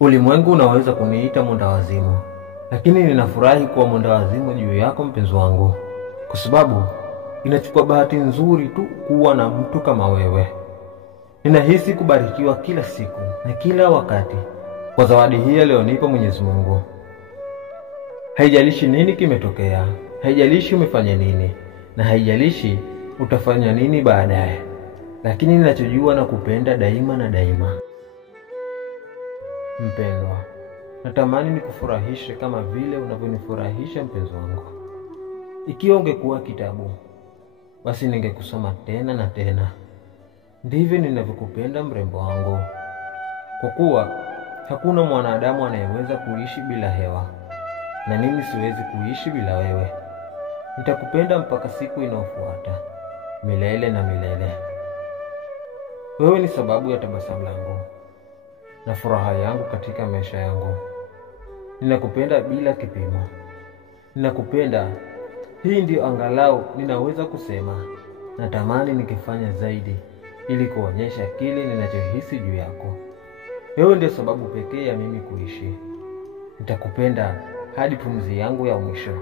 Ulimwengu unaweza kuniita mwendawazimu, lakini ninafurahi kuwa mwendawazimu juu yako mpenzi wangu, kwa sababu inachukua bahati nzuri tu kuwa na mtu kama wewe. Ninahisi kubarikiwa kila siku na kila wakati kwa zawadi hii aliyonipa Mwenyezi Mungu. Haijalishi nini kimetokea, haijalishi umefanya nini, na haijalishi utafanya nini baadaye, lakini ninachojua na kupenda daima na daima. Mpendwa, natamani nikufurahishe kama vile unavyonifurahisha mpenzi wangu. Ikiwa ungekuwa kitabu, basi ningekusoma tena na tena. Ndivyo ninavyokupenda mrembo wangu, kwa kuwa hakuna mwanadamu anayeweza kuishi bila hewa, na mimi siwezi kuishi bila wewe. Nitakupenda mpaka siku inayofuata, milele na milele. Wewe ni sababu ya tabasamu langu na furaha yangu katika maisha yangu. Ninakupenda bila kipimo. Ninakupenda. Hii ndio angalau ninaweza kusema. Natamani nikifanya zaidi ili kuonyesha kile ninachohisi juu yako. Wewe ndio sababu pekee ya mimi kuishi. Nitakupenda hadi pumzi yangu ya mwisho.